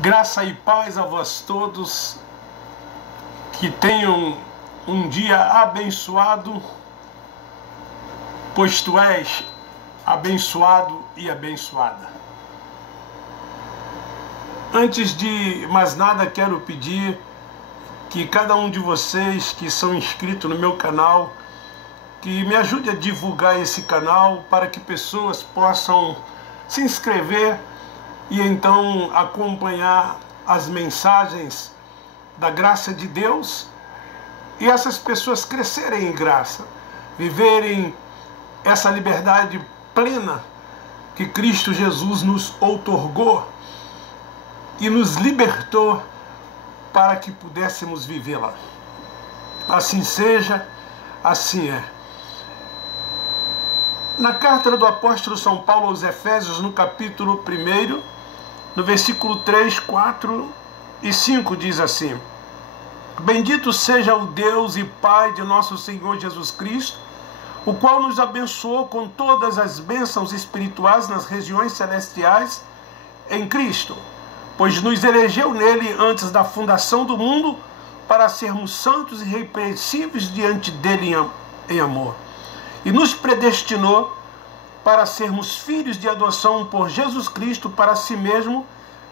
Graça e paz a vós todos, que tenham um dia abençoado, pois tu és abençoado e abençoada. Antes de mais nada, quero pedir que cada um de vocês que são inscritos no meu canal, que me ajude a divulgar esse canal para que pessoas possam se inscrever e então acompanhar as mensagens da graça de Deus e essas pessoas crescerem em graça, viverem essa liberdade plena que Cristo Jesus nos outorgou e nos libertou para que pudéssemos vivê-la. Assim seja, assim é. Na carta do apóstolo São Paulo aos Efésios, no capítulo 1, no versículo 3, 4 e 5, diz assim: Bendito seja o Deus e Pai de nosso Senhor Jesus Cristo, o qual nos abençoou com todas as bênçãos espirituais nas regiões celestiais em Cristo, pois nos elegeu nele antes da fundação do mundo para sermos santos e irrepreensíveis diante dele em amor, e nos predestinou para sermos filhos de adoção por Jesus Cristo para si mesmo,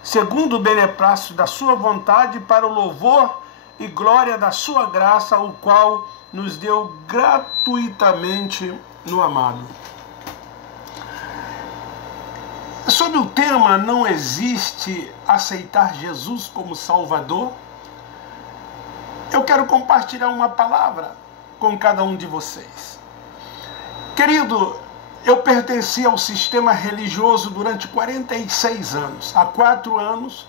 segundo o beneplácito da sua vontade, para o louvor e glória da sua graça, o qual nos deu gratuitamente no amado. Sobre o tema "Não existe aceitar Jesus como Salvador", eu quero compartilhar uma palavra com cada um de vocês. Querido, eu pertenci ao sistema religioso durante 46 anos. Há 4 anos,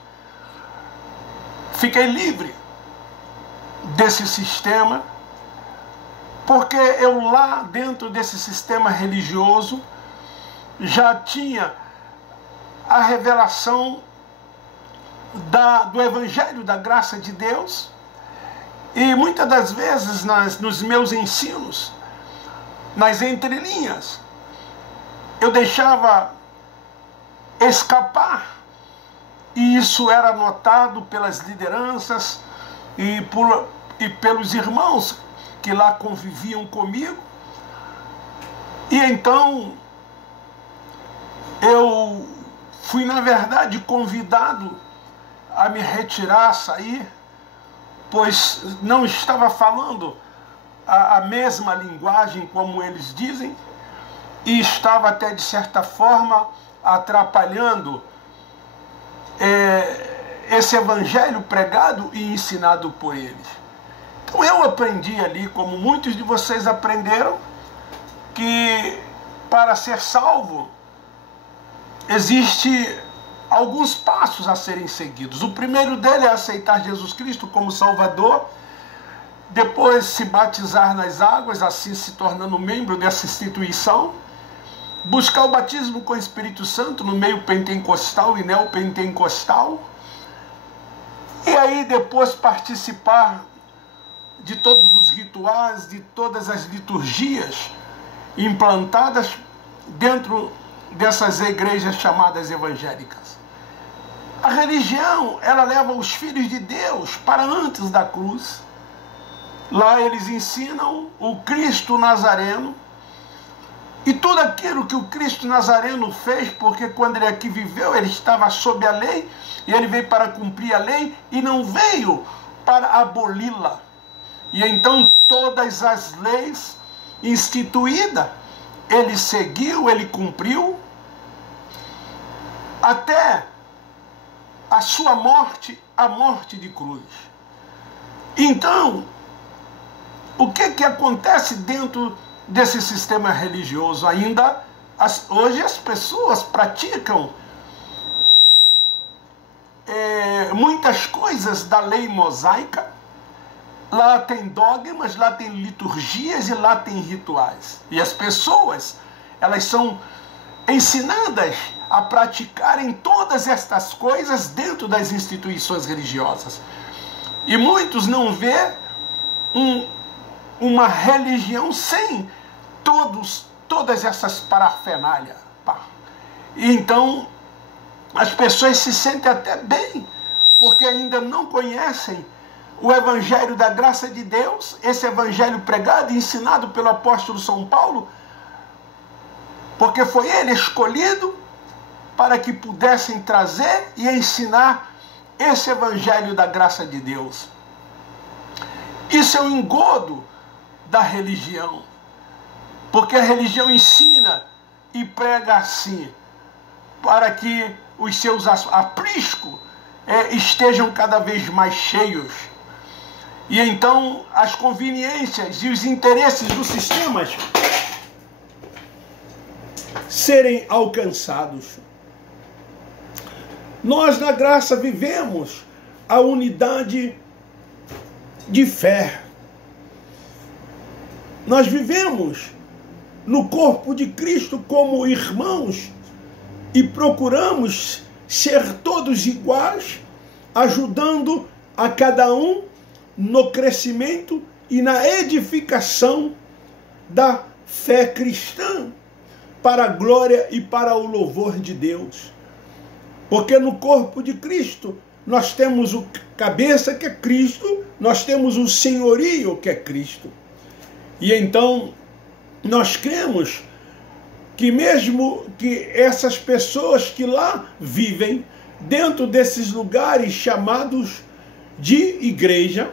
fiquei livre desse sistema, porque eu lá dentro desse sistema religioso já tinha a revelação do Evangelho da graça de Deus, e muitas das vezes nos meus ensinos, nas entrelinhas, eu deixava escapar, e isso era notado pelas lideranças e pelos irmãos que lá conviviam comigo. E então eu fui, na verdade, convidado a me retirar, a sair, pois não estava falando a mesma linguagem como eles dizem, e estava até de certa forma atrapalhando esse evangelho pregado e ensinado por eles. Então eu aprendi ali, como muitos de vocês aprenderam, que para ser salvo existe alguns passos a serem seguidos. O primeiro dele é aceitar Jesus Cristo como Salvador, depois se batizar nas águas, assim se tornando membro dessa instituição, buscar o batismo com o Espírito Santo no meio pentecostal e neopentecostal, e aí depois participar de todos os rituais, de todas as liturgias implantadas dentro dessas igrejas chamadas evangélicas. A religião, ela leva os filhos de Deus para antes da cruz. Lá eles ensinam o Cristo Nazareno e tudo aquilo que o Cristo Nazareno fez, porque quando ele aqui viveu, ele estava sob a lei, e ele veio para cumprir a lei e não veio para aboli-la. E então todas as leis instituídas, ele seguiu, ele cumpriu, até a sua morte, a morte de cruz. Então, o que acontece dentro desse sistema religioso? Ainda hoje as pessoas praticam muitas coisas da lei mosaica. Lá tem dogmas, lá tem liturgias e lá tem rituais. E as pessoas, elas são ensinadas a praticarem todas estas coisas dentro das instituições religiosas. E muitos não vê uma religião sem todas essas parafernálias. E então as pessoas se sentem até bem porque ainda não conhecem o evangelho da graça de Deus, esse evangelho pregado e ensinado pelo apóstolo São Paulo, porque foi ele escolhido para que pudessem trazer e ensinar esse evangelho da graça de Deus. Isso é um engodo da religião, porque a religião ensina e prega assim, para que os seus apriscos estejam cada vez mais cheios. E então as conveniências e os interesses dos sistemas serem alcançados. Nós, na graça, vivemos a unidade de fé. Nós vivemos no corpo de Cristo como irmãos e procuramos ser todos iguais, ajudando a cada um no crescimento e na edificação da fé cristã, para a glória e para o louvor de Deus. Porque no corpo de Cristo nós temos o cabeça, que é Cristo, nós temos o senhorio, que é Cristo. E então nós cremos que mesmo que essas pessoas que lá vivem, dentro desses lugares chamados de igreja,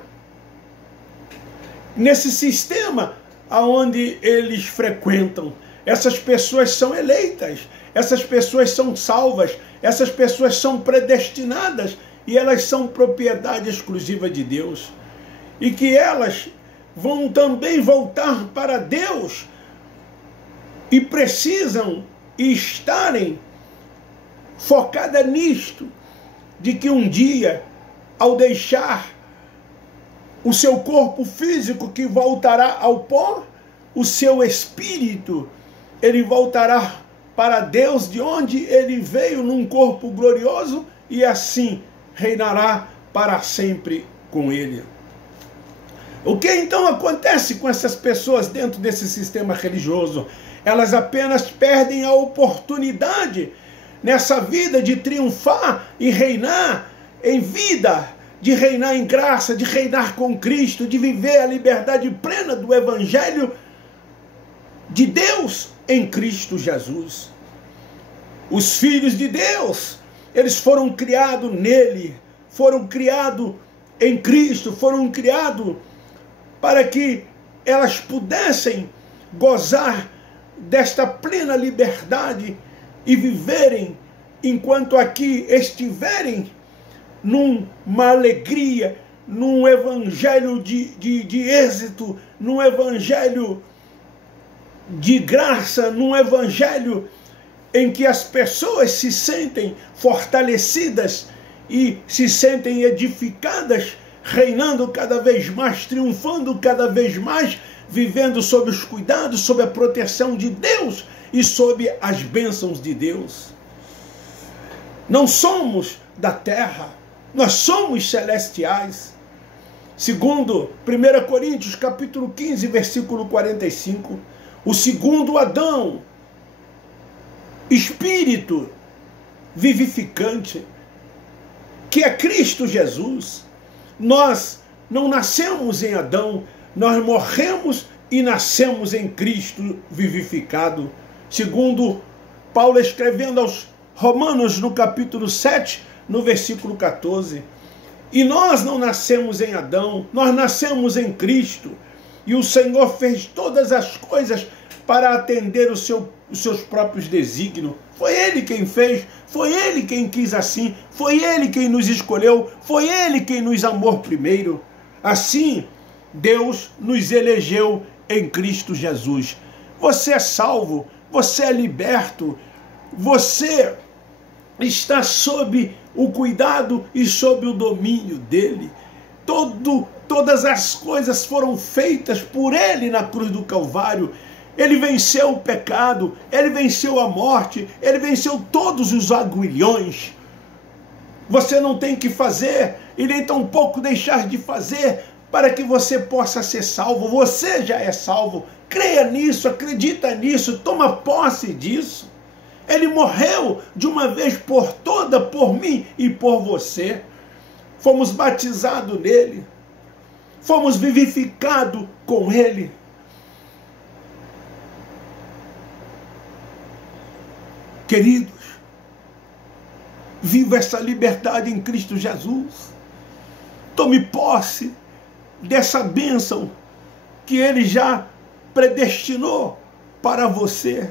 nesse sistema aonde eles frequentam, essas pessoas são eleitas, essas pessoas são salvas, essas pessoas são predestinadas e elas são propriedade exclusiva de Deus. E que elas vão também voltar para Deus e precisam estarem focadas nisto, de que um dia, ao deixar o seu corpo físico que voltará ao pó, o seu espírito, ele voltará para Deus, de onde ele veio num corpo glorioso, e assim reinará para sempre com ele. O que então acontece com essas pessoas dentro desse sistema religioso? Elas apenas perdem a oportunidade nessa vida de triunfar e reinar em vida, de reinar em graça, de reinar com Cristo, de viver a liberdade plena do Evangelho de Deus em Cristo Jesus. Os filhos de Deus, eles foram criados nele, foram criados em Cristo, foram criados para que elas pudessem gozar desta plena liberdade e viverem, enquanto aqui estiverem, numa alegria, num evangelho de êxito, num evangelho de graça, num evangelho em que as pessoas se sentem fortalecidas e se sentem edificadas, reinando cada vez mais, triunfando cada vez mais, vivendo sob os cuidados, sob a proteção de Deus e sob as bênçãos de Deus. Não somos da terra, nós somos celestiais. Segundo 1 Coríntios capítulo 15, versículo 45, o segundo Adão, espírito vivificante, que é Cristo Jesus. Nós não nascemos em Adão, nós morremos e nascemos em Cristo vivificado. Segundo Paulo escrevendo aos Romanos no capítulo 7, no versículo 14. E nós não nascemos em Adão, nós nascemos em Cristo. E o Senhor fez todas as coisas para atender os seus próprios desígnios. Foi Ele quem fez, foi Ele quem quis assim, foi Ele quem nos escolheu, foi Ele quem nos amou primeiro. Assim, Deus nos elegeu em Cristo Jesus. Você é salvo, você é liberto, você está sob o cuidado e sob o domínio dele. Todas as coisas foram feitas por ele na cruz do Calvário. Ele venceu o pecado, ele venceu a morte, ele venceu todos os aguilhões. Você não tem que fazer e nem tampouco deixar de fazer para que você possa ser salvo. Você já é salvo. Creia nisso, acredita nisso, toma posse disso. Ele morreu de uma vez por toda, por mim e por você. fomos batizados nele, fomos vivificados com ele. Queridos, viva essa liberdade em Cristo Jesus. Tome posse dessa bênção que Ele já predestinou para você.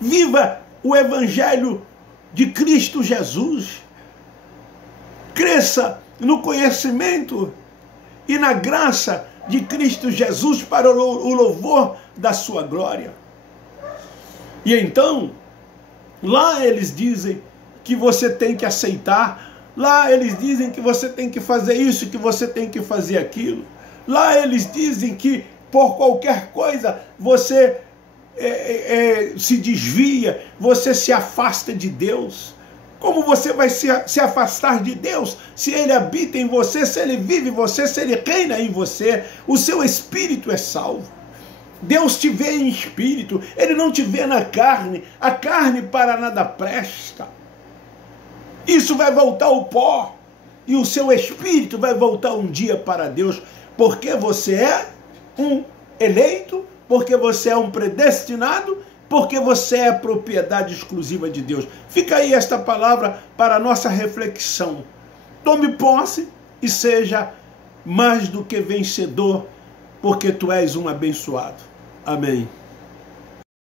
Viva o Evangelho de Cristo Jesus. Cresça no conhecimento e na graça de Cristo Jesus para o louvor da sua glória. E então, lá eles dizem que você tem que aceitar. Lá eles dizem que você tem que fazer isso, que você tem que fazer aquilo. Lá eles dizem que por qualquer coisa você se desvia, você se afasta de Deus. Como você vai se afastar de Deus se Ele habita em você, se Ele vive em você, se Ele reina em você? O seu espírito é salvo. Deus te vê em espírito, Ele não te vê na carne. A carne para nada presta. Isso vai voltar ao pó. E o seu espírito vai voltar um dia para Deus. Porque você é um eleito, porque você é um predestinado, porque você é propriedade exclusiva de Deus. Fica aí esta palavra para a nossa reflexão. Tome posse e seja mais do que vencedor, porque tu és um abençoado. Amém.